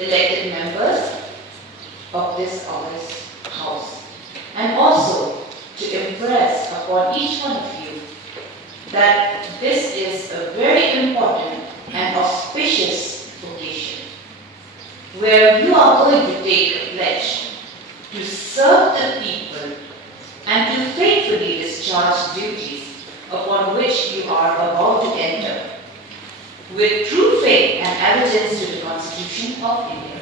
elected members of this august house, and also to impress upon each one of you that this is a very important and auspicious occasion where you are going to take a pledge to serve the people and to faithfully discharge duties upon which you are about to enter with true faith and allegiance to the Constitution of India.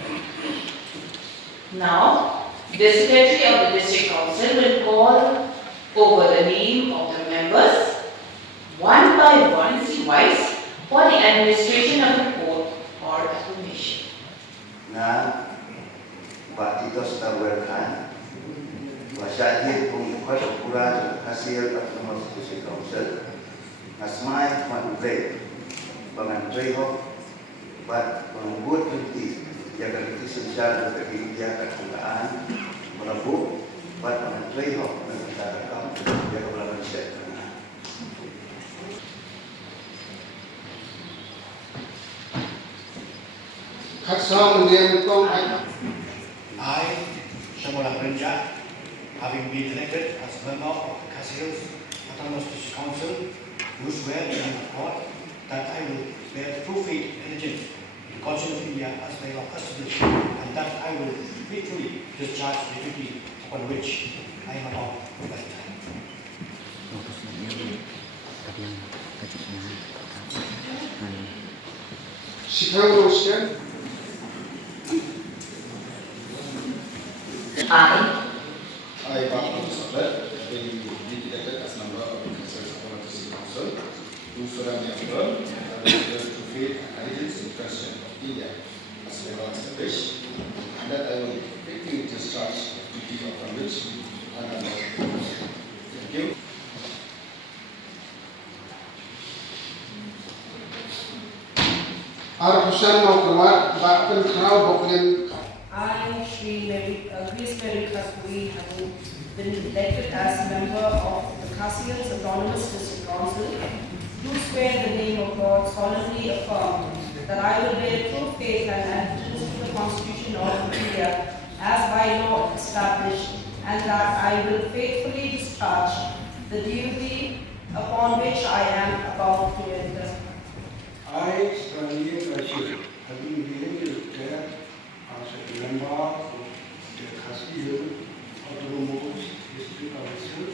Now, the Secretary of the District Council will call over the name of the members one by one for the administration of the oath or affirmation. Nga batidos tarwerkan wasyadid kung pura hasil pertemuan District Council smai mangrove pengantriho bat pengut inti jaga inti sosial bagi India keanggotaan menebu bat pengantriho negara kaum jaga belakang set. I, Shamola Prinja, having been elected as member of the Castle's Autonomous District Council, do swear in the name of God that I will bear true faith and allegiance to the Constitution of India as my law established, and that I will faithfully discharge the duty upon which I am about to enter. I, Baptu Sabret, being elected as member of the Autonomous District Council, do solemnly affirm that I will bear true faith and allegiance to the Constitution of India as my law established, and that I will faithfully discharge the duty upon which I am about to enter. Thank you. I, Grace Mary Haduh, having been elected as member of the Castle's Autonomous District Council, do swear in the name of God solemnly affirm that I will bear true faith and allegiance to the Constitution of India as by law established, and that I will faithfully discharge the duty upon which I am about to enter. I, Stanley Rashid, having been elected as a member of the Haduh Autonomous District Council,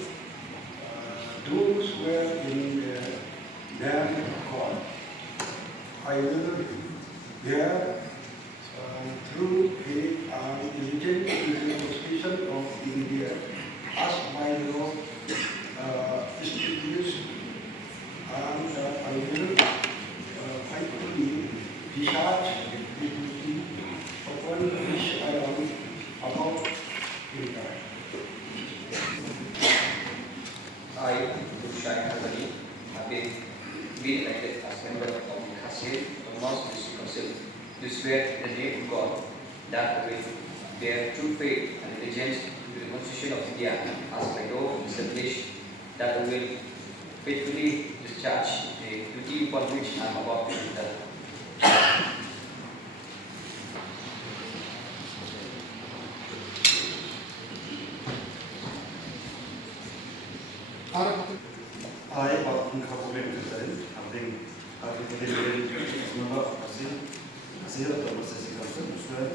do swear in the name of God. I will bear true faith and allegiance to the Constitution of India as by law established, and I will faithfully discharge the duty upon which I am about to enter. I, Haduh, having been elected as member of the Castle's Autonomous District Council, do swear in the name of God that I will bear true faith and allegiance to the Constitution of India as by law established, that I will faithfully discharge the duty upon which I am about to enter. I, Baptu Sabret, having been elected as member of the Autonomous District Council,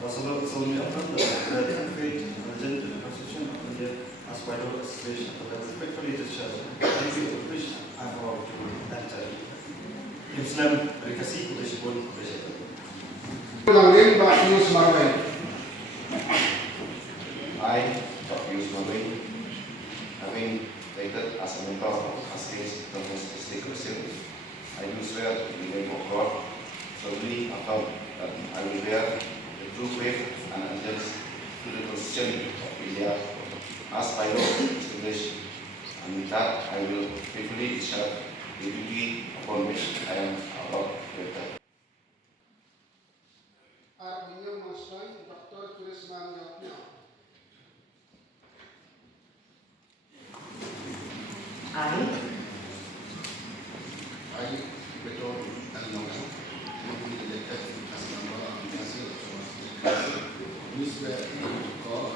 do solemnly affirm that I will bear true faith and allegiance to the Constitution of India as by law established, that I will faithfully discharge the duty upon which I am about to enter. Islam berkasih kepada I, Dr. Smai, having elected as a member of the Castle's Autonomous District Council, I do swear in the name of God solemnly affirm that I will bear the true faith and allegiance to the Constitution of India as by law established, and with that I will faithfully discharge the duty upon which I am about to enter. I, Betul and Nonga, will be elected as a member of the Council of swear in the name of God,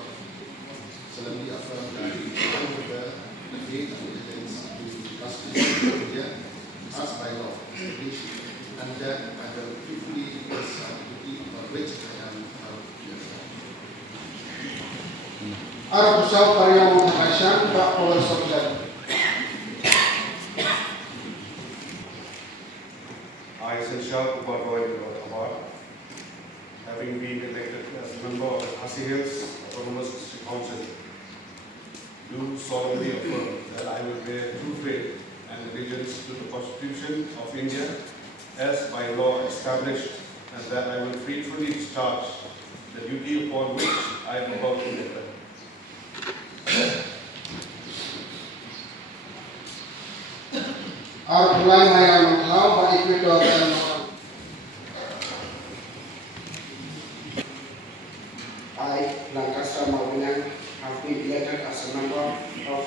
solemnly affirm that I will bear faith and allegiance to the Constitution of India as by law established, and that I will faithfully discharge the duty upon which I am about to enter. Arab South Korea Malaysia, Pak Power Subject. I, Sanshar Kumar Roy Award, having been elected as a member of the Khasi Hills Autonomous District Council, do solemnly affirm that I will bear true faith and allegiance to the Constitution of India as by law established, and that I will faithfully discharge the duty upon which I am about to enter. Arab Mulai Maya Mangkau, Pak Ecuador dan I, Lancaster Malvinang, have been elected as a member of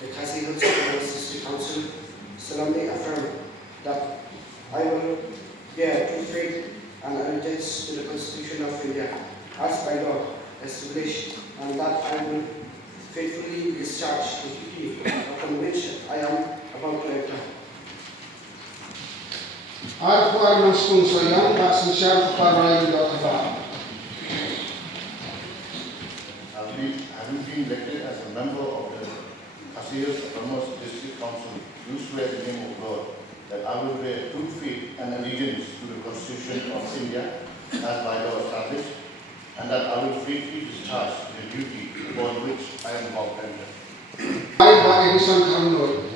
the Khasi Hills Autonomous District Council, solemnly affirm that I will bear true faith and allegiance to the Constitution of India as by law established, and that I will faithfully discharge the duty upon which I am about to enter. Aku akan mengusulkan Pak Sanshar kepada Dr. Having been elected as a member of the Khasi Hills Autonomous District Council, do swear in the name of God that I will bear true faith and allegiance to the Constitution of India as by law established, and that I will faithfully discharge the duty upon which I am about to enter. I, Pak Edison Karnoy.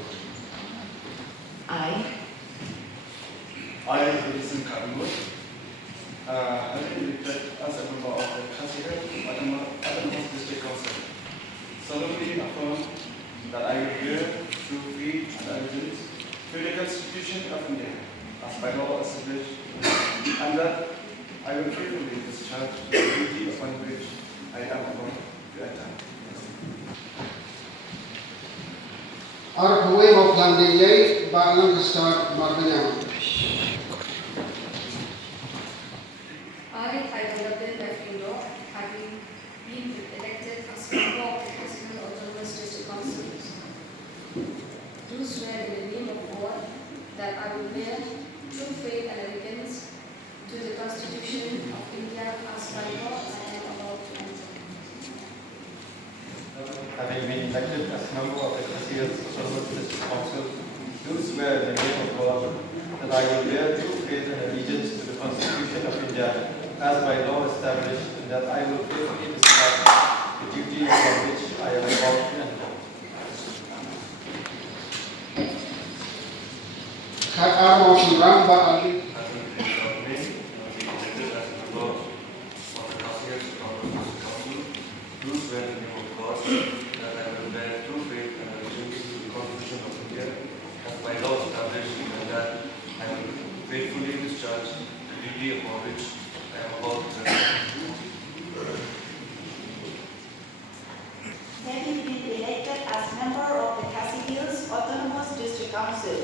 I am Edison Karnoy, having been elected as a member of the Khasi Hills Autonomous District Council, solemnly affirm that I will bear true faith and allegiance to the Constitution of India as by law established, and that I will faithfully discharge the duty upon which I am about to enter. Arab Huawei mau landing yai, Pak Lancaster Malvinang. I, Pyndep, having been elected as member of the National Autonomous District Council, do swear in the name of God that I will bear true faith and allegiance to the Constitution of India as by law I am about to enter. Having been elected as member of the Khasi Hills Autonomous District Council, do swear in the name of God that I will bear true faith and allegiance to the Constitution of India as by law established, and that I will faithfully discharge the duty upon which I am about to enter. KHADC mau sembrang, Pak Ali. Do swear in the name of God that I will bear true faith and allegiance to the Constitution of India as by law established, and that I will faithfully discharge the duty upon which I am about to enter. Having been elected as member of the Khasi Hills Autonomous District Council,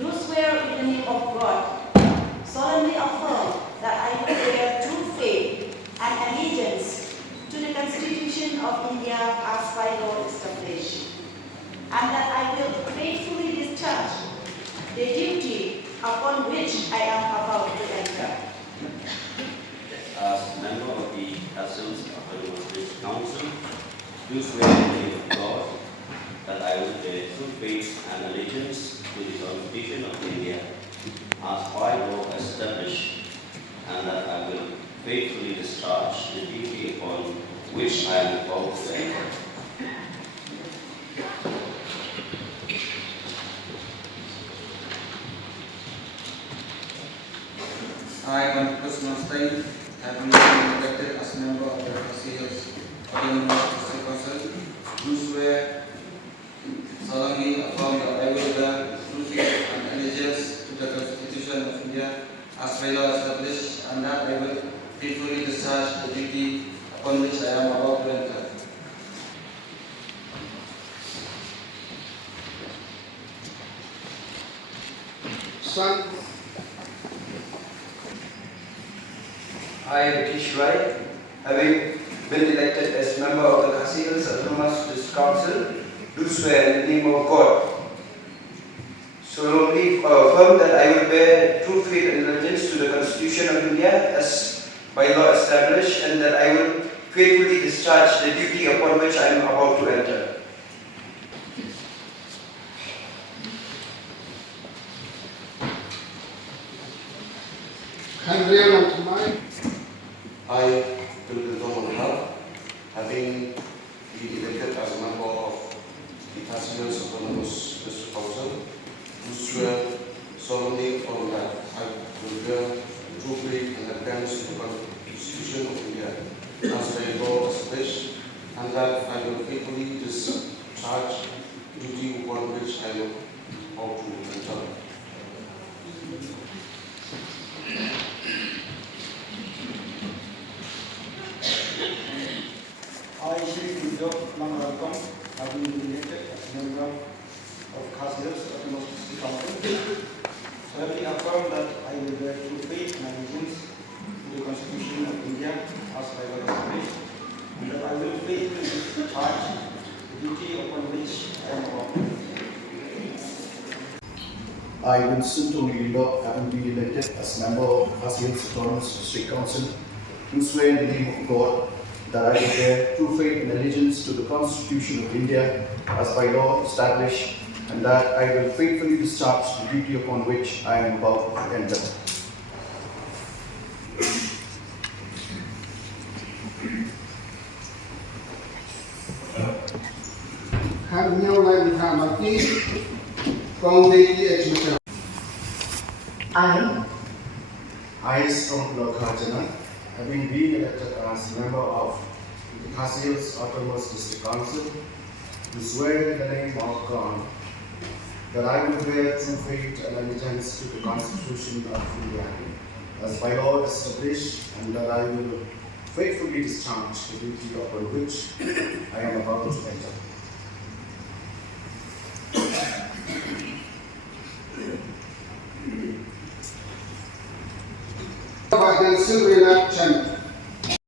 do swear in the name of God, solemnly affirm that I will bear true faith and allegiance to the Constitution of India as by law established, and that I will faithfully discharge the duty upon which I am about to enter. As member of the Khasi Hills Autonomous District Council, do swear in the name of God that I will bear true faith and allegiance to the Constitution of India as by law established, and that I will faithfully discharge the duty upon which I am about to enter. I, Marcus Mastai, having been elected as member of the Khasi Hills Autonomous District Council, do swear solemnly affirm that I will bear true faith and allegiance to the Constitution of India as by law established, and that I will faithfully discharge the duty upon which I am about to enter. Son. I, British Rai, having been elected as member of the Khasi Hills Autonomous District Council, do swear in the name of God solemnly affirm that I will bear true faith and allegiance to the Constitution of India as by law established, and that I will faithfully discharge the duty upon which I am about to enter. longkmie. I, Pyndep, having been elected as a member of the KHADC Autonomous District Council, do swear solemnly affirm that I will bear true faith and adherence to the Constitution of India as by law established, and that I will faithfully discharge the duty upon which I am about to enter. I, Pyndep, having been elected as a member of KHADC Autonomous District Council, solemnly affirm that I will bear true faith and allegiance to the Constitution of India as by law established, and that I will faithfully discharge the duty upon which I am about to enter. I, Pyndep, having been elected as member of the KHADC Autonomous District Council, do swear in the name of God that I will bear true faith and allegiance to the Constitution of India as by law established, and that I will faithfully discharge the duty upon which I am about to enter. I, Longkmie, having been elected as member of the KHADC Autonomous District Council, do swear in the name of God that I will bear true faith and allegiance to the Constitution of India as by law established, and that I will faithfully discharge the duty upon which I am about to enter. Bagian Silvina Chan.